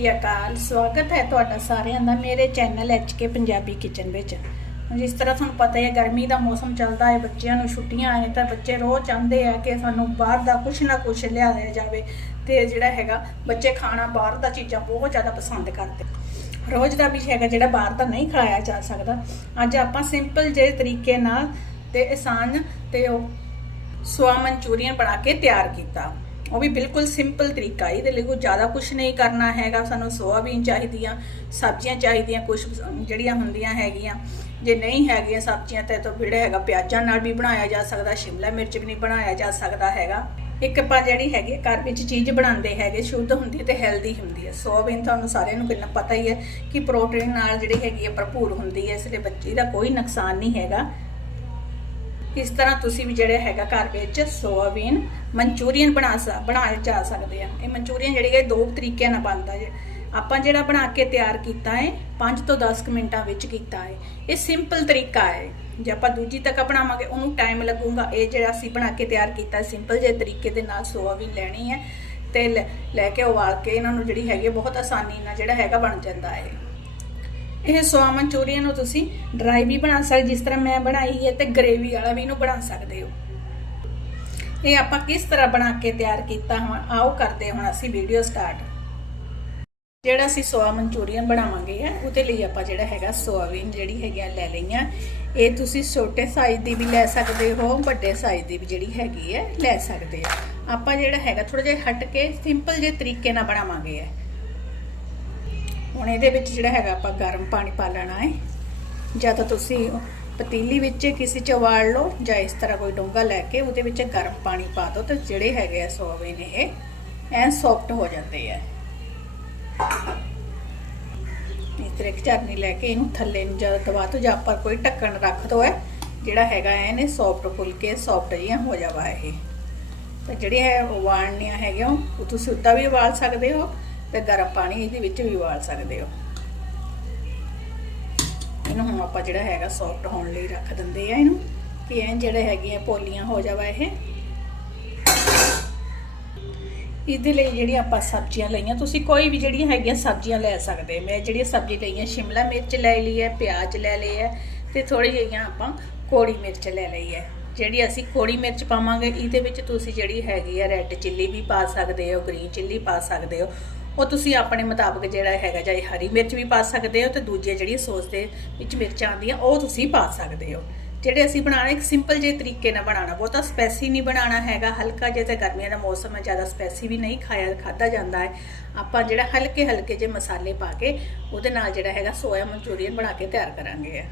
ਸ਼੍ਰੀ ਅਕਾਲ, ਸਵਾਗਤ ਹੈ ਤੁਹਾਡਾ ਸਾਰਿਆਂ ਦਾ ਮੇਰੇ ਚੈਨਲ ਕੇ ਪੰਜਾਬੀ ਕਿਚਨ ਵਿੱਚ। ਜਿਸ ਤਰ੍ਹਾਂ ਤੁਹਾਨੂੰ ਪਤਾ ਹੈ ਗਰਮੀ ਦਾ ਮੌਸਮ ਚੱਲਦਾ ਹੈ, ਬੱਚਿਆਂ ਨੂੰ ਛੁੱਟੀਆਂ ਆਏ, ਤਾਂ ਬੱਚੇ ਰੋਜ਼ ਚਾਹੁੰਦੇ ਆ ਕਿ ਸਾਨੂੰ ਬਾਹਰ ਦਾ ਕੁਝ ਨਾ ਕੁਝ ਲਿਆਇਆ ਜਾਵੇ ਤੇ ਜਿਹੜਾ ਹੈਗਾ, ਬੱਚੇ ਖਾਣਾ ਬਾਹਰ ਦਾ ਚੀਜ਼ਾਂ ਬਹੁਤ ਜ਼ਿਆਦਾ ਪਸੰਦ ਕਰਦੇ। ਰੋਜ਼ ਦਾ ਵੀ ਹੈਗਾ ਜਿਹੜਾ ਬਾਹਰ ਦਾ ਨਹੀਂ ਖਾਇਆ ਜਾ ਸਕਦਾ। ਅੱਜ ਆਪਾਂ ਸਿੰਪਲ ਜਿਹੇ ਤਰੀਕੇ ਨਾਲ ਤੇ ਆਸਾਨ ਤੇ ਉਹ ਸਵਾ ਮਨਚੂਰੀਅਨ ਬਣਾ ਕੇ ਤਿਆਰ ਕੀਤਾ। ਉਹ ਵੀ ਬਿਲਕੁਲ ਸਿੰਪਲ ਤਰੀਕਾ ਹੈ। ਇਹਦੇ ਲਈ ਕੋਈ ਜ਼ਿਆਦਾ ਕੁਝ ਨਹੀਂ ਕਰਨਾ ਹੈਗਾ। ਸਾਨੂੰ ਸੋਆਬੀਨ ਚਾਹੀਦੀਆਂ, ਸਬਜ਼ੀਆਂ ਚਾਹੀਦੀਆਂ ਕੁਝ ਜਿਹੜੀਆਂ ਹੁੰਦੀਆਂ ਹੈਗੀਆਂ। ਜੇ ਨਹੀਂ ਹੈਗੀਆਂ ਸਬਜ਼ੀਆਂ ਤੇ ਤਾਂ ਜਿਹੜਾ ਹੈਗਾ। ਪਿਆਜ਼ਾਂ ਨਾਲ ਵੀ ਬਣਾਇਆ ਜਾ ਸਕਦਾ, ਸ਼ਿਮਲਾ ਮਿਰਚ ਵੀ ਨਹੀਂ ਬਣਾਇਆ ਜਾ ਸਕਦਾ ਹੈਗਾ। ਇੱਕ ਆਪਾਂ ਜਿਹੜੀ ਹੈਗੀ ਘਰ ਵਿੱਚ ਚੀਜ਼ ਬਣਾਉਂਦੇ ਹੈਗੇ, ਸ਼ੁੱਧ ਹੁੰਦੀ ਹੈ ਤੇ ਹੈਲਦੀ ਹੁੰਦੀ ਹੈ। ਸੋਆਬੀਨ ਤੁਹਾਨੂੰ ਸਾਰਿਆਂ ਨੂੰ ਕਿੰਨਾ ਪਤਾ ਹੀ ਹੈ ਕਿ ਪ੍ਰੋਟੀਨ ਨਾਲ ਜਿਹੜੀ ਹੈਗੀ ਹੈ ਭਰਪੂਰ ਹੁੰਦੀ ਹੈ। ਇਸ ਲਈ ਬੱਚੇ ਦਾ ਕੋਈ ਨੁਕਸਾਨ ਨਹੀਂ ਹੈਗਾ। ਇਸ ਤਰ੍ਹਾਂ ਤੁਸੀਂ ਵੀ ਜਿਹੜਾ ਹੈਗਾ ਘਰ ਵਿੱਚ ਸੋਇਆਬੀਨ ਮਨਚੂਰੀਅਨ ਬਣਾ ਸਕ, ਬਣਾਏ ਜਾ ਸਕਦੇ ਆ। ਇਹ ਮਨਚੂਰੀਅਨ ਜਿਹੜੀ ਹੈ ਦੋ ਤਰੀਕਿਆਂ ਨਾਲ ਬਣਦਾ ਜੇ। ਆਪਾਂ ਜਿਹੜਾ ਬਣਾ ਕੇ ਤਿਆਰ ਕੀਤਾ ਹੈ 5 ਤੋਂ 10 ਕੁ ਮਿੰਟਾਂ ਵਿੱਚ ਕੀਤਾ ਹੈ। ਇਹ ਸਿੰਪਲ ਤਰੀਕਾ ਹੈ। ਜੇ ਆਪਾਂ ਦੂਜੀ ਤੱਕ ਬਣਾਵਾਂਗੇ, ਉਹਨੂੰ ਟਾਈਮ ਲੱਗੂਗਾ। ਇਹ ਜਿਹੜਾ ਅਸੀਂ ਬਣਾ ਕੇ ਤਿਆਰ ਕੀਤਾ ਸਿੰਪਲ ਜੇ ਤਰੀਕੇ ਦੇ ਨਾਲ ਸੋਇਆਬੀਨ ਲੈਣੀ ਹੈ ਤੇ ਲੈ- ਲੈ ਕੇ ਉਬਾਲ ਕੇ ਇਹਨਾਂ ਨੂੰ ਜਿਹੜੀ ਹੈਗੀ ਹੈ, ਬਹੁਤ ਆਸਾਨੀ ਨਾਲ ਜਿਹੜਾ ਹੈਗਾ ਬਣ ਜਾਂਦਾ ਹੈ। ਇਹ ਸੋਆ ਮਨਚੂਰੀਅਨ ਨੂੰ ਤੁਸੀਂ ਡਰਾਈ ਵੀ ਬਣਾ ਸਕਦੇ, ਜਿਸ ਤਰ੍ਹਾਂ ਮੈਂ ਬਣਾਈ ਹੈ ਤੇ ਗ੍ਰੇਵੀ ਵਾਲਾ ਵੀ ਇਹਨੂੰ ਬਣਾ ਸਕਦੇ ਹੋ। ਇਹ ਆਪਾਂ ਕਿਸ ਤਰ੍ਹਾਂ ਬਣਾ ਕੇ ਤਿਆਰ ਕੀਤਾ ਹੁਣ, ਆਓ ਕਰਦੇ ਹੁਣ ਅਸੀਂ ਵੀਡੀਓ ਸਟਾਰਟ ਜਿਹੜਾ ਅਸੀਂ ਸੋਆ ਮਨਚੂਰੀਅਨ ਬਣਾਵਾਂਗੇ ਆ, ਉਹਦੇ ਲਈ ਆਪਾਂ ਜਿਹੜਾ ਹੈਗਾ ਸੋਆਬੀਨ ਜਿਹੜੀ ਹੈਗੀ ਆ ਲੈ ਲਈਆਂ ਇਹ ਤੁਸੀਂ ਛੋਟੇ ਸਾਈਜ਼ ਦੀ ਵੀ ਲੈ ਸਕਦੇ ਹੋ, ਵੱਡੇ ਸਾਈਜ਼ ਦੀ ਵੀ ਜਿਹੜੀ ਹੈਗੀ ਹੈ ਲੈ ਸਕਦੇ ਆ। ਆਪਾਂ ਜਿਹੜਾ ਹੈਗਾ ਥੋੜਾ ਜਿਹਾ ਹਟ ਕੇ ਸਿੰਪਲ ਜਿਹੇ ਤਰੀਕੇ ਨਾਲ ਬਣਾਵਾਂਗੇ ਆ। ਹੁਣ ਇਹਦੇ ਵਿੱਚ ਜਿਹੜਾ ਹੈਗਾ ਆਪਾਂ ਗਰਮ ਪਾਣੀ ਪਾ ਲੈਣਾ ਹੈ। ਜਾਂ ਤਾਂ ਤੁਸੀਂ ਪਤੀਲੀ ਵਿੱਚ ਕਿਸੇ ਚ ਉਬਾਲ ਲਓ, ਜਾਂ ਇਸ ਤਰ੍ਹਾਂ ਕੋਈ ਡੋਂਗਾ ਲੈ ਕੇ ਉਹਦੇ ਵਿੱਚ ਗਰਮ ਪਾਣੀ ਪਾ ਦਿਓ ਤੇ ਜਿਹੜੇ ਹੈਗੇ ਆ ਸੋਵੇ ਨੇ ਇਹ, ਐਨ ਸੌਫਟ ਹੋ ਜਾਂਦੇ ਆ। ਇਸ ਤਰ੍ਹਾਂ ਇੱਕ ਝਰਨੀ ਲੈ ਕੇ ਇਹਨੂੰ ਥੱਲੇ ਨੂੰ ਜਦ ਦਬਾ ਤੋਂ ਜਾਂ ਆਪਾਂ ਕੋਈ ਢੱਕਣ ਰੱਖ ਦੋ ਹੈ, ਜਿਹੜਾ ਹੈਗਾ ਇਹਨੇ ਸੌਫਟ ਫੁੱਲ ਕੇ ਸੌਫਟ ਜਿਹਾ ਹੋ ਜਾਵਾ ਇਹ। ਤਾਂ ਜਿਹੜੇ ਹੈ ਉਬਾਲਣੀਆਂ ਹੈਗੀਆਂ, ਉਹ ਤੁਸੀਂ ਉੱਦਾਂ ਵੀ ਉਬਾਲ ਸਕਦੇ ਹੋ ਤੇ ਗਰਮ ਪਾਣੀ ਇਹਦੇ ਵਿੱਚ ਵੀ ਉਬਾਲ ਸਕਦੇ ਹੋ। ਇਹਨੂੰ ਹੁਣ ਆਪਾਂ ਜਿਹੜਾ ਹੈਗਾ ਸੌਫਟ ਹੋਣ ਲਈ ਰੱਖ ਦਿੰਦੇ ਆ ਇਹਨੂੰ, ਕਿ ਐਂ ਜਿਹੜੇ ਹੈਗੀਆਂ ਪੋਲੀਆਂ ਹੋ ਜਾਵਾ ਇਹ। ਇਹਦੇ ਲਈ ਜਿਹੜੀ ਆਪਾਂ ਸਬਜ਼ੀਆਂ ਲਈਆਂ, ਤੁਸੀਂ ਕੋਈ ਵੀ ਜਿਹੜੀਆਂ ਹੈਗੀਆਂ ਸਬਜ਼ੀਆਂ ਲੈ ਸਕਦੇ। ਮੈਂ ਜਿਹੜੀ ਸਬਜ਼ੀ ਲਈਆਂ, ਸ਼ਿਮਲਾ ਮਿਰਚ ਲੈ ਲਈ ਹੈ, ਪਿਆਜ਼ ਲੈ ਲਏ ਹੈ ਤੇ ਥੋੜੀ ਜਿਹੀਆਂ ਆਪਾਂ ਕੋੜੀ ਮਿਰਚ ਲੈ ਲਈ ਹੈ। ਜਿਹੜੀ ਅਸੀਂ ਕੋੜੀ ਮਿਰਚ ਪਾਵਾਂਗੇ, ਇਹਦੇ ਵਿੱਚ ਤੁਸੀਂ ਜਿਹੜੀ ਹੈਗੀ ਹੈ ਰੈੱਡ ਚਿੱਲੀ ਵੀ ਪਾ ਸਕਦੇ ਹੋ ਗ੍ਰੀਨ ਚਿੱਲੀ ਪਾ ਸਕਦੇ ਹੋ। ਉਹ ਤੁਸੀਂ ਆਪਣੇ ਮੁਤਾਬਕ ਜਿਹੜਾ ਹੈਗਾ ਜਾਂ ਹਰੀ ਮਿਰਚ ਵੀ ਪਾ ਸਕਦੇ ਹੋ ਤੇ ਦੂਜੀਆਂ ਜਿਹੜੀਆਂ ਸੌਸ ਦੇ ਵਿੱਚ ਮਿਰਚਾਂ ਆਉਂਦੀਆਂ, ਉਹ ਤੁਸੀਂ ਪਾ ਸਕਦੇ ਹੋ। ਜਿਹੜੇ ਅਸੀਂ ਬਣਾਣਾ ਇੱਕ ਸਿੰਪਲ ਜਿਹੇ ਤਰੀਕੇ ਨਾਲ ਬਣਾਉਣਾ, ਬਹੁਤਾ ਸਪੈਸੀ ਨਹੀਂ ਬਣਾਉਣਾ ਹੈਗਾ, ਹਲਕਾ ਜਿਹਾ ਤੇ ਗਰਮੀਆਂ ਦਾ ਮੌਸਮ ਹੈ, ਜ਼ਿਆਦਾ ਸਪੈਸੀ ਵੀ ਨਹੀਂ ਖਾਇਆ ਖਾਦਾ ਜਾਂਦਾ ਹੈ। ਆਪਾਂ ਜਿਹੜਾ ਹਲਕੇ ਹਲਕੇ ਜਿਹੇ ਮਸਾਲੇ ਪਾ ਕੇ, ਉਹਦੇ ਨਾਲ ਜਿਹੜਾ ਹੈਗਾ ਸੋਇਆ ਮਨਚੂਰੀਅਨ ਬਣਾ ਕੇ ਤਿਆਰ ਕਰਾਂਗੇ।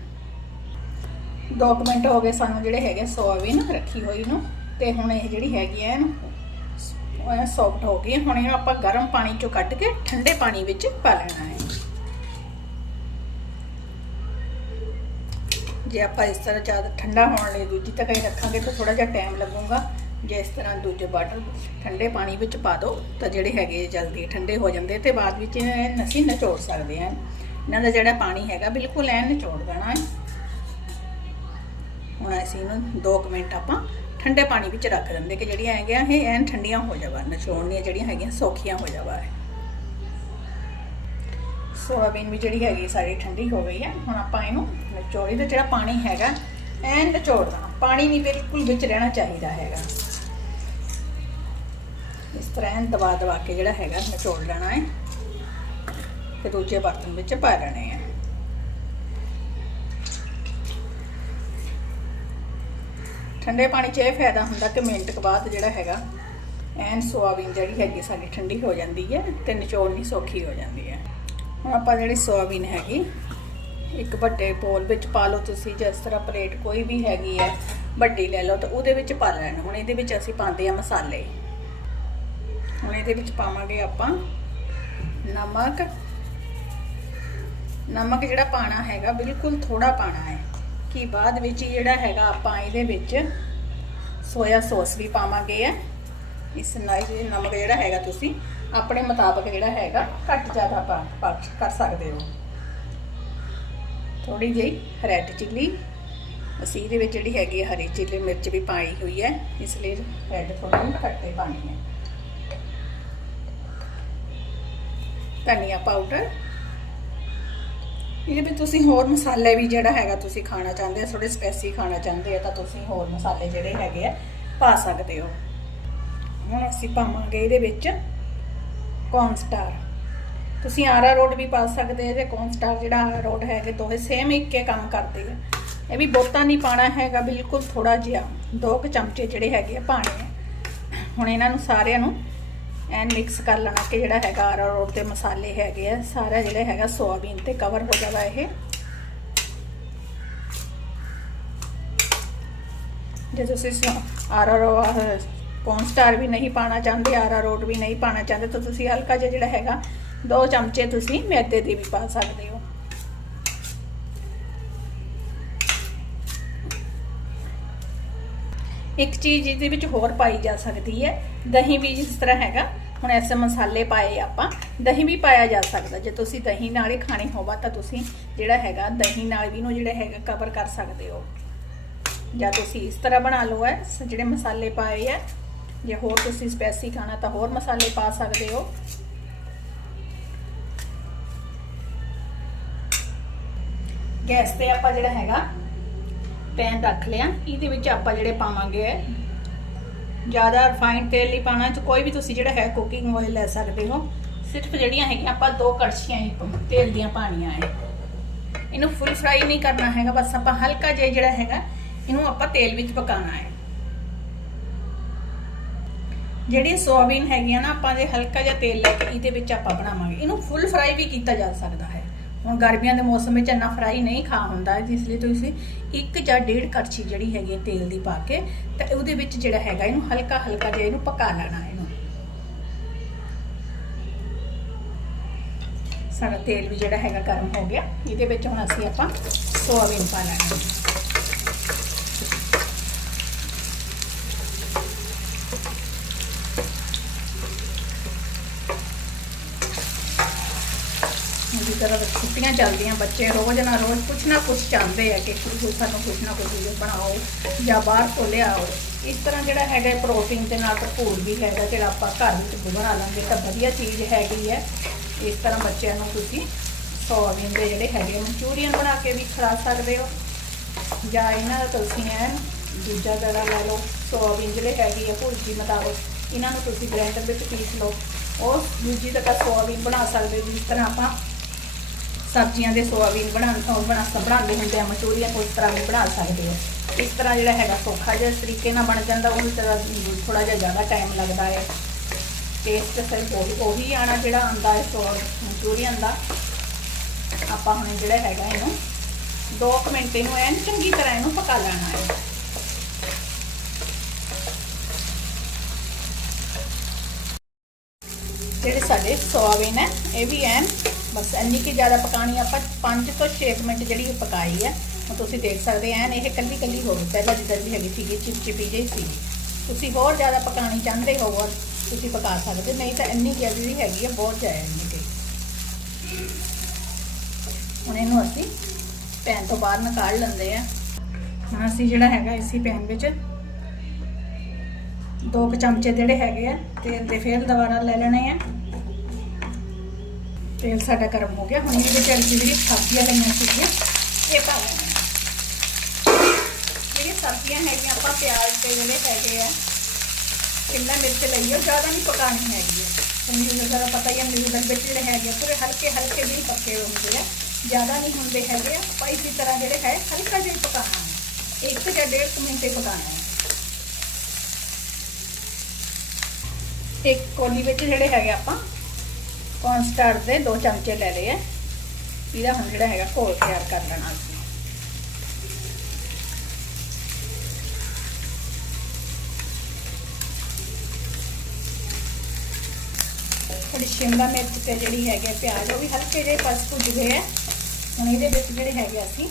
ਦੋ ਕੁ ਹੋ ਗਏ ਸਾਨੂੰ ਜਿਹੜੇ ਹੈਗੇ ਸੋਇਆਬੀਨ ਰੱਖੀ ਹੋਈ ਨੂੰ, ਤੇ ਹੁਣ ਇਹ ਜਿਹੜੀ ਹੈਗੀ ਹੈ ਉਹ ਸੌਫਟ ਹੋ ਗਈ। ਹੁਣ ਇਹਨੂੰ ਆਪਾਂ ਗਰਮ ਪਾਣੀ ਚੋਂ ਕੱਢ ਕੇ ਠੰਡੇ ਪਾਣੀ ਵਿੱਚ ਪਾ ਲੈਣਾ ਹੈ। ਜੇ ਆਪਾਂ ਇਸ ਤਰ੍ਹਾਂ ਜ਼ਿਆਦਾ ਠੰਡਾ ਹੋਣ ਲਈ ਦੂਜੀ ਤੱਕ ਹੀ ਰੱਖਾਂਗੇ ਤਾਂ ਥੋੜਾ ਜਿਹਾ ਟਾਈਮ ਲੱਗੂਗਾ। ਜੇ ਇਸ ਤਰ੍ਹਾਂ ਦੂਜੇ ਬਾਟਲ ਠੰਡੇ ਪਾਣੀ ਵਿੱਚ ਪਾ ਦਿਓ ਤਾਂ ਜਿਹੜੇ ਹੈਗੇ ਜਲਦੀ ਠੰਡੇ ਹੋ ਜਾਂਦੇ ਤੇ ਬਾਅਦ ਵਿੱਚ ਇਹ ਅਸੀਂ ਨਿਚੋੜ ਸਕਦੇ ਹਾਂ ਇਹਨਾਂ ਦਾ ਜਿਹੜਾ ਪਾਣੀ ਹੈਗਾ ਬਿਲਕੁਲ ਐਨ ਨਿਚੋੜ ਦੇਣਾ ਹੈ। ਹੁਣ ਅਸੀਂ ਇਹਨੂੰ 2 ਮਿੰਟ ਆਪਾਂ ਠੰਡੇ ਪਾਣੀ ਵਿੱਚ ਰੱਖ ਦਿੰਦੇ ਕਿ ਜਿਹੜੀਆਂ ਹੈਗੀਆਂ ਇਹ ਐਨ ਠੰਡੀਆਂ ਹੋ ਜਾਵਾ, ਨਚੋੜਨੀਆਂ ਜਿਹੜੀਆਂ ਹੈਗੀਆਂ ਸੌਖੀਆਂ ਹੋ ਜਾਵਾ ਸੋਇਆਬੀਨ ਵੀ ਜਿਹੜੀ ਹੈਗੀ ਸਾਰੀ ਠੰਡੀ ਹੋ ਗਈ ਹੈ, ਹੁਣ ਆਪਾਂ ਇਹਨੂੰ ਨਚੋੜੀ ਦਾ ਜਿਹੜਾ ਪਾਣੀ ਹੈਗਾ, ਐਨ ਨਿਚੋੜਨਾ, ਪਾਣੀ ਨਹੀਂ ਬਿਲਕੁਲ ਵਿੱਚ ਰਹਿਣਾ ਚਾਹੀਦਾ ਹੈਗਾ। ਇਸ ਤਰ੍ਹਾਂ ਐਨ ਦਬਾ ਦਬਾ ਕੇ ਜਿਹੜਾ ਹੈਗਾ ਨਚੋੜ ਲੈਣਾ ਹੈ ਤੇ ਦੂਜੇ ਬਰਤਨ ਵਿੱਚ ਪਾ ਲੈਣੇ ਆ। ਠੰਡੇ ਪਾਣੀ 'ਚ ਇਹ ਫਾਇਦਾ ਹੁੰਦਾ ਕਿ ਮਿੰਟ ਕੁ ਬਾਅਦ ਜਿਹੜਾ ਹੈਗਾ, ਐਨ ਸੋਆਬੀਨ ਜਿਹੜੀ ਹੈਗੀ ਸਾਡੀ ਠੰਡੀ ਹੋ ਜਾਂਦੀ ਹੈ ਤੇ ਨਿਚੋੜਨੀ ਸੌਖੀ ਹੋ ਜਾਂਦੀ ਹੈ। ਹੁਣ ਆਪਾਂ ਜਿਹੜੀ ਸੋਆਬੀਨ ਹੈਗੀ, ਇੱਕ ਵੱਡੇ ਬੋਲ ਵਿੱਚ ਪਾ ਲਓ ਤੁਸੀਂ, ਜਿਸ ਤਰ੍ਹਾਂ ਪਲੇਟ ਕੋਈ ਵੀ ਹੈਗੀ ਹੈ, ਵੱਡੀ ਲੈ ਲਓ ਤਾਂ ਉਹਦੇ ਵਿੱਚ ਪਾ ਲੈਣ। ਹੁਣ ਇਹਦੇ ਵਿੱਚ ਅਸੀਂ ਪਾਉਂਦੇ ਆ ਮਸਾਲੇ। ਹੁਣ ਇਹਦੇ ਵਿੱਚ ਪਾਵਾਂਗੇ ਆਪਾਂ ਨਮਕ। ਨਮਕ ਜਿਹੜਾ ਪਾਣਾ ਹੈਗਾ, ਬਿਲਕੁਲ ਥੋੜਾ ਪਾਣਾ ਹੈ। ਕਿ ਬਾਅਦ ਵਿੱਚ ਜਿਹੜਾ ਹੈਗਾ ਆਪਾਂ ਇਹਦੇ ਵਿੱਚ ਸੋਇਆ ਸੌਸ ਵੀ ਪਾਵਾਂਗੇ ਆ। ਇਸ ਨਾਲ ਨਮਕ ਜਿਹੜਾ ਹੈਗਾ ਤੁਸੀਂ ਆਪਣੇ ਮੁਤਾਬਕ ਜਿਹੜਾ ਹੈਗਾ ਘੱਟ ਜ਼ਿਆਦਾ ਪਾ ਪਾ ਕਰ ਸਕਦੇ ਹੋ। ਥੋੜੀ ਜਿਹੀ ਰੈੱਡ ਚਿੱਲੀ ਅਸੀਂ ਇਹਦੇ ਵਿੱਚ ਜਿਹੜੀ ਹੈਗੀ ਹੈ ਹਰੀ ਚਿੱਲੀ ਮਿਰਚ ਵੀ ਪਾਈ ਹੋਈ ਹੈ, ਇਸ ਲਈ ਰੈੱਡ ਥੋੜੀ ਘੱਟ ਹੀ ਪਾਣੀ ਹੈ। ਧਨੀਆ ਪਾਊਡਰ ਇਹਦੇ ਵਿੱਚ ਤੁਸੀਂ ਹੋਰ ਮਸਾਲੇ ਵੀ ਜਿਹੜਾ ਹੈਗਾ ਤੁਸੀਂ ਖਾਣਾ ਚਾਹੁੰਦੇ ਹੋ ਥੋੜੇ ਸਪੈਸੀ ਖਾਣਾ ਚਾਹੁੰਦੇ ਆ ਤਾਂ ਤੁਸੀਂ ਹੋਰ ਮਸਾਲੇ ਜਿਹੜੇ ਹੈਗੇ ਆ, ਪਾ ਸਕਦੇ ਹੋ। ਹੁਣ ਅਸੀਂ ਪਾਵਾਂਗੇ ਇਹਦੇ ਵਿੱਚ ਕੌਨਸਟਾਰ ਤੁਸੀਂ ਆਰਾ ਰੋਡ ਵੀ ਪਾ ਸਕਦੇ ਹੋ, ਜੇ ਕੌਨਸਟਾਰ ਜਿਹੜਾ ਆਰਾ ਰੋਡ ਹੈਗੇ ਦੋਵੇਂ ਸੇਮ ਇੱਕੇ ਕੰਮ ਕਰਦੇ ਆ। ਇਹ ਵੀ ਬਹੁਤਾ ਨਹੀਂ ਪਾਣਾ ਹੈਗਾ, ਬਿਲਕੁਲ ਥੋੜਾ ਜਿਹਾ ਦੋ ਕੁ ਚਮਚੇ ਜਿਹੜੇ ਹੈਗੇ ਆ ਪਾਣੇ ਆ। ਹੁਣ ਇਹਨਾਂ ਨੂੰ ਸਾਰਿਆਂ ਨੂੰ ਐਨ ਮਿਕਸ ਕਰ ਲੈਣਾ ਕਿ ਜਿਹੜਾ ਹੈਗਾ ਆਰਾ ਰੋਡ ਦੇ ਮਸਾਲੇ ਹੈਗੇ ਆ, ਸਾਰਾ ਜਿਹੜਾ ਹੈਗਾ ਸੋਇਆਬੀਨ ਤੇ ਕਵਰ ਹੋ ਜਾਵਾ ਇਹ। ਜੇ ਤੁਸੀਂ ਆਰਾ ਰੋ ਕੌਨਸਟਾਰ ਵੀ ਨਹੀਂ ਪਾਣਾ ਚਾਹੁੰਦੇ, ਆਰਾ ਰੋਟ ਵੀ ਨਹੀਂ ਪਾਣਾ ਚਾਹੁੰਦੇ, ਤਾਂ ਤੁਸੀਂ ਹਲਕਾ ਜਿਹਾ ਜਿਹੜਾ ਹੈਗਾ ਦੋ ਚਮਚੇ ਤੁਸੀਂ ਮੈਦੇ ਦੇ ਵੀ ਪਾ ਸਕਦੇ ਹੋ। ਇੱਕ ਚੀਜ਼ ਇਹਦੇ ਵਿੱਚ ਹੋਰ ਪਾਈ ਜਾ ਸਕਦੀ ਹੈ। ਦਹੀਂ ਵੀ ਜਿਸ ਤਰ੍ਹਾਂ ਹੈਗਾ, ਹੁਣ ਐਸੇ ਮਸਾਲੇ ਪਾਏ ਆਪਾਂ, ਦਹੀਂ ਵੀ ਪਾਇਆ ਜਾ ਸਕਦਾ। ਜੇ ਤੁਸੀਂ ਦਹੀਂ ਨਾਲ ਹੀ ਖਾਣੀ ਹੋਵਾ, ਤਾਂ ਤੁਸੀਂ ਜਿਹੜਾ ਹੈਗਾ, ਦਹੀਂ ਨਾਲ ਵੀ ਨੂੰ ਜਿਹੜਾ ਹੈਗਾ ਕਵਰ ਕਰ ਸਕਦੇ ਹੋ। ਜਾਂ ਤੁਸੀਂ ਇਸ ਤਰ੍ਹਾਂ ਬਣਾ ਲਓ ਹੈ ਜਿਹੜੇ ਮਸਾਲੇ ਪਾਏ ਐ ਜੇ ਹੋਰ ਤੁਸੀਂ ਸਪੈਸੀ ਖਾਣਾ, ਤਾਂ ਹੋਰ ਮਸਾਲੇ ਪਾ ਸਕਦੇ ਹੋ। ਗੈਸ ਤੇ ਆਪਾਂ ਜਿਹੜਾ ਹੈਗਾ ਪੈਨ ਰੱਖ ਲਿਆ। ਇਹਦੇ ਵਿੱਚ ਆਪਾਂ ਜਿਹੜੇ ਪਾਵਾਂਗੇ, ਜ਼ਿਆਦਾ ਰਿਫਾਈਨਡ ਤੇਲ ਨਹੀਂ ਪਾਣਾ ਤੇ ਕੋਈ ਵੀ ਤੁਸੀਂ ਜਿਹੜਾ ਹੈ ਕੁਕਿੰਗ ਆਇਲ ਲੈ ਸਕਦੇ ਹੋ। ਸਿਰਫ ਜਿਹੜੀਆਂ ਹੈਗੀਆਂ ਆਪਾਂ ਦੋ ਕੜਛੀਆਂ ਹੀ ਤੇਲ ਦੀਆਂ ਪਾਣੀਆਂ ਹੈ ਇਹਨੂੰ ਫੁੱਲ ਫਰਾਈ ਨਹੀਂ ਕਰਨਾ ਹੈਗਾ, ਬਸ ਆਪਾਂ ਹਲਕਾ ਜਿਹਾ ਜਿਹੜਾ ਹੈਗਾ, ਇਹਨੂੰ ਆਪਾਂ ਤੇਲ ਵਿੱਚ ਪਕਾਉਣਾ ਹੈ ਜਿਹੜੀ ਸੋਆਬੀਨ ਹੈਗੀਆਂ ਨਾ, ਆਪਾਂ ਜੇ ਹਲਕਾ ਜਿਹਾ ਤੇਲ ਲੈ ਕੇ ਇਹਦੇ ਵਿੱਚ ਆਪਾਂ ਬਣਾਵਾਂਗੇ। ਇਹਨੂੰ ਫੁੱਲ ਫਰਾਈ ਵੀ ਕੀਤਾ ਜਾ ਸਕਦਾ ਹੈ। ਹੁਣ ਗਰਮੀਆਂ ਦੇ ਮੌਸਮ ਵਿੱਚ ਇੰਨਾ ਫਰਾਈ ਨਹੀਂ ਖਾ ਹੁੰਦਾ, ਜਿਸ ਲਈ ਤੁਸੀਂ ਇੱਕ ਜਾਂ ਡੇਢ ਕੜਛੀ ਜਿਹੜੀ ਹੈਗੀ ਹੈ ਤੇਲ ਦੀ ਪਾ ਕੇ ਤੇ ਉਹਦੇ ਵਿੱਚ ਜਿਹੜਾ ਹੈਗਾ ਇਹਨੂੰ ਹਲਕਾ ਹਲਕਾ ਜਿਹਾ ਇਹਨੂੰ ਪਕਾ ਲੈਣਾ ਇਹਨੂੰ। ਸਾਡਾ ਤੇਲ ਵੀ ਜਿਹੜਾ ਹੈਗਾ ਗਰਮ ਹੋ ਗਿਆ। ਇਹਦੇ ਵਿੱਚ ਹੁਣ ਅਸੀਂ ਆਪਾਂ ਸੋਇਆਬੀਨ ਪਾ ਲੈਣਾ। ਦੀ ਛੁੱਟੀਆਂ ਚੱਲਦੀਆਂ ਬੱਚੇ ਰੋਜ਼ ਨਾ ਰੋਜ਼ ਕੁਛ ਨਾ ਕੁਛ ਚਾਹੁੰਦੇ ਆ ਕਿ ਸਾਨੂੰ ਕੁਛ ਨਾ ਕੁਛ ਬਣਾਓ ਜਾਂ ਬਾਹਰ ਤੋਂ ਲਿਆਓ। ਇਸ ਤਰ੍ਹਾਂ ਜਿਹੜਾ ਹੈਗਾ ਪ੍ਰੋਟੀਨ ਦੇ ਨਾਲ ਭਰਪੂਰ ਵੀ ਹੈਗਾ ਜਿਹੜਾ ਆਪਾਂ ਘਰ ਵਿੱਚ ਬਣਾ ਲਾਂਗੇ ਤਾਂ ਵਧੀਆ ਚੀਜ਼ ਹੈਗੀ ਹੈ। ਇਸ ਤਰ੍ਹਾਂ ਬੱਚਿਆਂ ਨੂੰ ਤੁਸੀਂ ਸੋਆਬੀਨ ਦੇ ਜਿਹੜੇ ਹੈਗੇ ਮਨਚੂਰੀਅਨ ਬਣਾ ਕੇ ਵੀ ਖਿਲਾ ਸਕਦੇ ਹੋ। ਜਾਂ ਇਹਨਾਂ ਦਾ ਤੁਸੀਂ ਐਨ ਦੂਜਾ ਜਿਹੜਾ ਲੈ ਲਓ ਸੋਇਆਬੀਨ ਜਿਹੜੇ ਹੈਗੀ ਆ ਭੁਰਜੀ ਮੁਤਾਬਕ, ਇਹਨਾਂ ਨੂੰ ਤੁਸੀਂ ਗ੍ਰਾਈਂਡਰ ਵਿੱਚ ਪੀਸ ਲਓ। ਉਹ ਦੂਜੀ ਤਰ੍ਹਾਂ ਸੋਇਆਬੀਨ ਬਣਾ ਸਕਦੇ ਹੋ, ਜਿਸ ਤਰ੍ਹਾਂ ਆਪਾਂ ਸਬਜ਼ੀਆਂ ਦੇ ਸੋਆਬੀਨ ਬਣਾਉਣ ਤੋਂ ਬਣਾ ਬਣਾਉਂਦੇ ਹੁੰਦੇ ਆ, ਮਚੂਰੀਆਂ ਉਸ ਤਰ੍ਹਾਂ ਵੀ ਬਣਾ ਸਕਦੇ ਹੋ ਇਸ ਤਰ੍ਹਾਂ ਜਿਹੜਾ ਹੈਗਾ ਸੌਖਾ ਜਿਹਾ ਤਰੀਕੇ ਨਾਲ ਬਣ ਜਾਂਦਾ ਉਹ ਤਰ੍ਹਾਂ ਥੋੜਾ ਜਿਹਾ ਜ਼ਿਆਦਾ ਟਾਈਮ ਲੱਗਦਾ ਹੈ। ਟੇਸਟ ਸਹੀ ਉਹੀ ਉਹੀ ਆਣਾ ਜਿਹੜਾ ਆਂਦਾ ਹੈ, ਸੋ ਮਚੂਰੀਅਨ ਦਾ ਆਪਾਂ ਹੁਣ ਜਿਹੜਾ ਹੈਗਾ ਇਹਨੂੰ 2 ਮਿੰਟ ਇਹਨੂੰ ਐਨ ਚੰਗੀ ਤਰ੍ਹਾਂ ਇਹਨੂੰ ਪਕਾ ਲੈਣਾ ਹੈ। ਜਿਹੜੇ ਸਾਡੇ ਸੋਆਬੀਨ ਹੈ, ਇਹ ਵੀ ਐਨ ਬਸ ਇੰਨੀ ਕਿ ਜ਼ਿਆਦਾ ਪਕਾਣੀ ਆਪਾਂ 5 ਤੋਂ 6 ਮਿੰਟ ਜਿਹੜੀ ਪਕਾਈ ਹੈ ਹੁਣ ਤੁਸੀਂ ਦੇਖ ਸਕਦੇ ਐਨ ਇਹ ਕੱਲੀ ਕੱਲੀ ਹੋ ਗਈ ਪਹਿਲਾਂ ਜਿੱਦਾਂ ਦੀ ਹੈਗੀ ਸੀਗੀ, ਚਿਪਚਿਪੀ ਜਿਹੀ ਸੀ। ਤੁਸੀਂ ਹੋਰ ਜ਼ਿਆਦਾ ਪਕਾਣੀ ਚਾਹੁੰਦੇ ਹੋ ਤੁਸੀਂ ਪਕਾ ਸਕਦੇ, ਨਹੀਂ ਤਾਂ ਇੰਨੀ ਜਿਹੜੀ ਹੈਗੀ ਹੈ ਬਹੁਤ ਜ਼ਿਆਦਾ ਇੰਨੀ ਕਿ। ਹੁਣ ਇਹਨੂੰ ਅਸੀਂ ਪੈਨ ਤੋਂ ਬਾਹਰ ਨਿਕਾਲ ਲੈਂਦੇ ਆ। ਹੁਣ ਅਸੀਂ ਜਿਹੜਾ ਹੈਗਾ ਇਸੇ ਪੈਨ ਵਿੱਚ ਦੋ ਕੁ ਚਮਚੇ ਜਿਹੜੇ ਹੈਗੇ ਆ, ਤੇਲ ਦੇ ਫੇਰ ਦੁਬਾਰਾ ਲੈ ਲੈਣੇ ਆ। ਤੇਲ ਸਾਡਾ ਗਰਮ ਹੋ ਗਿਆ ਹੁਣ ਇਹਦੇ ਵਿੱਚ ਅਸੀਂ ਜਿਹੜੀ ਸਬਜ਼ੀਆਂ ਲਈਆਂ ਸੀਗੀਆਂ ਇਹ ਪਾ ਲੈਣੇ ਜਿਹੜੀਆਂ ਸਬਜ਼ੀਆਂ ਹੈਗੀਆਂ ਆਪਾਂ ਪਿਆਜ਼ ਤੇ ਜਿਹੜੇ ਹੈਗੇ ਆ ਕਿੰਨਾ ਮਿਰਚ ਲਈਓ ਜ਼ਿਆਦਾ ਨਹੀਂ ਪਕਾਣੀ ਹੈਗੀ ਹੈ ਤੁਹਾਨੂੰ ਜਿਹੜਾ ਪਤਾ ਹੀ ਹੈ ਨਿਊਡਲ ਵਿੱਚ ਜਿਹੜੇ ਹੈਗੇ ਪੂਰੇ ਹਲਕੇ ਹਲਕੇ ਜਿਹੇ ਪੱਕੇ ਹੁੰਦੇ ਆ ਜ਼ਿਆਦਾ ਨਹੀਂ ਹੁੰਦੇ ਹੈਗੇ ਆ ਆਪਾਂ ਇਸੇ ਤਰ੍ਹਾਂ ਜਿਹੜੇ ਹੈ ਹਲਕਾ ਜਿਹਾ ਪਕਾਣਾ ਹੈ ਇੱਕ ਜਾਂ ਡੇਢ ਮਿੰਟ ਹੀ ਪਕਾਣਾ ਹੈ ਕੌਨਸਟਾਰਟ ਦੇ ਦੋ ਚਮਚੇ ਲੈ ਲਏ ਆ। ਇਹਦਾ ਹੁਣ ਜਿਹੜਾ ਹੈਗਾ ਘੋਲ ਤਿਆਰ ਕਰ ਲੈਣਾ ਅਸੀਂ। ਥੋੜੀ ਸ਼ਿਮਲਾ ਮਿਰਚ ਤੇ ਜਿਹੜੀ ਹੈਗੇ ਪਿਆਜ਼, ਉਹ ਵੀ ਹਲਕੇ ਜਿਹੇ ਪਸ ਭੁੱਜ ਗਏ ਆ। ਹੁਣ ਇਹਦੇ ਵਿੱਚ ਜਿਹੜੇ ਹੈਗੇ ਅਸੀਂ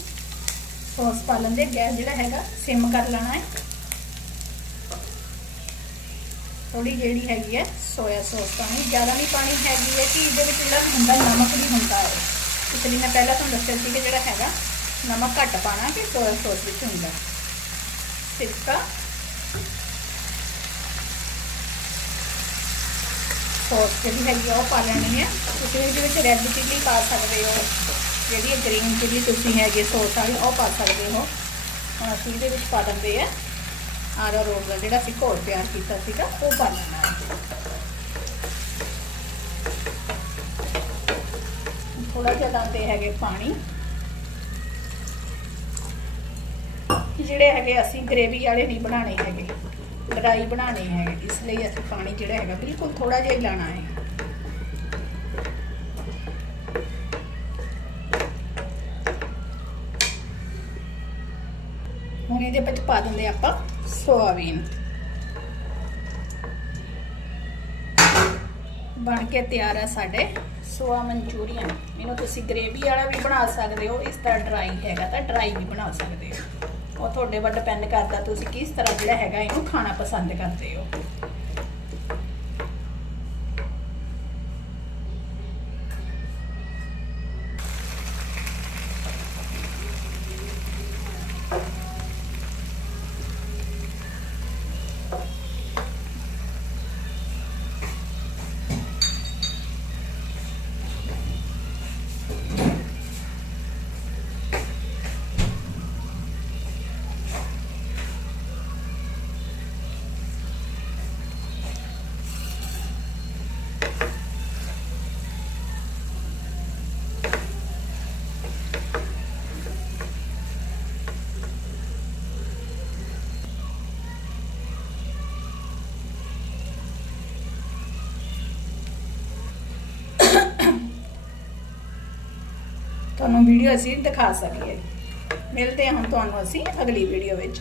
ਸੌਸ ਪਾ ਲੈਂਦੇ ਗੈਸ ਜਿਹੜਾ ਹੈਗਾ ਸਿਮ ਕਰ ਲੈਣਾ ਹੈ। ਥੋੜੀ ਜਿਹੜੀ ਹੈਗੀ ਹੈ ਸੋਇਆ ਸੌਸ ਪਾਣੀ ਜ਼ਿਆਦਾ ਨਹੀਂ ਪਾਣੀ ਹੈਗੀ ਹੈ ਕਿ ਇਹਦੇ ਵਿੱਚ ਜਿਹੜਾ ਹੁੰਦਾ, ਨਮਕ ਵੀ ਹੁੰਦਾ ਹੈ। ਇਸ ਲਈ ਮੈਂ ਪਹਿਲਾਂ ਤੁਹਾਨੂੰ ਦੱਸਿਆ ਸੀ ਕਿ ਜਿਹੜਾ ਹੈਗਾ, ਨਮਕ ਘੱਟ ਪਾਣਾ ਕਿ ਸੋਇਆ ਸੌਸ ਵਿੱਚ ਹੁੰਦਾ। ਸਿਰਕਾ ਸੌਸ ਜਿਹੜੀ ਹੈਗੀ ਆ, ਉਹ ਪਾ ਲੈਣੀ ਹੈ। ਤੁਸੀਂ ਇਹਦੇ ਵਿੱਚ ਰੈੱਡ ਚਿੱਲੀ ਪਾ ਸਕਦੇ ਹੋ। ਜਿਹੜੀ ਇਹ ਗ੍ਰੀਨ ਚਿੱਲੀ ਤੁਸੀਂ ਹੈਗੇ ਸੌਸ ਵਾਲੀ, ਉਹ ਪਾ ਸਕਦੇ ਹੋ। ਹੁਣ ਅਸੀਂ ਇਹਦੇ ਵਿੱਚ ਪਾ ਦਿੰਦੇ ਆ ਆਰਾ ਰੋਟ ਦਾ ਜਿਹੜਾ ਅਸੀਂ ਘੋਲ ਤਿਆਰ ਕੀਤਾ ਸੀਗਾ, ਉਹ ਪਾ ਲੈਣਾ ਥੋੜਾ ਜਿਹਾ ਲਾਉਂਦੇ ਹੈਗੇ ਪਾਣੀ। ਜਿਹੜੇ ਹੈਗੇ, ਅਸੀਂ ਗ੍ਰੇਵੀ ਵਾਲੇ ਨਹੀਂ ਬਣਾਣੇ ਹੈਗੇ ਡਰਾਈ ਬਣਾਣੇ ਹੈਗੇ, ਇਸ ਲਈ ਅਸੀਂ ਪਾਣੀ ਜਿਹੜਾ ਹੈਗਾ, ਬਿਲਕੁਲ ਥੋੜਾ ਜਿਹਾ ਹੀ ਲਾਣਾ ਹੈ। ਹੁਣ ਇਹਦੇ ਵਿੱਚ ਪਾ ਦਿੰਦੇ ਆਪਾਂ ਸੋਆਬੀਨ। ਬਣ ਕੇ ਤਿਆਰ ਹੈ ਸਾਡੇ ਸੋਆ ਮਨਚੂਰੀਅਨ। ਇਹਨੂੰ ਤੁਸੀਂ ਗ੍ਰੇਵੀ ਵਾਲਾ ਵੀ ਬਣਾ ਸਕਦੇ ਹੋ, ਇਸ ਤਰ੍ਹਾਂ ਡਰਾਈ ਹੈਗਾ ਤਾਂ ਡਰਾਈ ਵੀ ਬਣਾ ਸਕਦੇ ਹੋ। ਉਹ ਤੁਹਾਡੇ ਵੱਲ ਡਿਪੈਂਡ ਕਰਦਾ ਤੁਸੀਂ ਕਿਸ ਤਰ੍ਹਾਂ ਜਿਹੜਾ ਹੈਗਾ ਇਹਨੂੰ ਖਾਣਾ ਪਸੰਦ ਕਰਦੇ ਹੋ। ਵੀਡੀਓ ਅਸੀਂ ਦਿਖਾ ਸਕੀਏ। ਮਿਲਦੇ ਹਾਂ ਹੁਣ ਤੁਹਾਨੂੰ ਅਸੀਂ ਅਗਲੀ ਵੀਡੀਓ ਵਿੱਚ।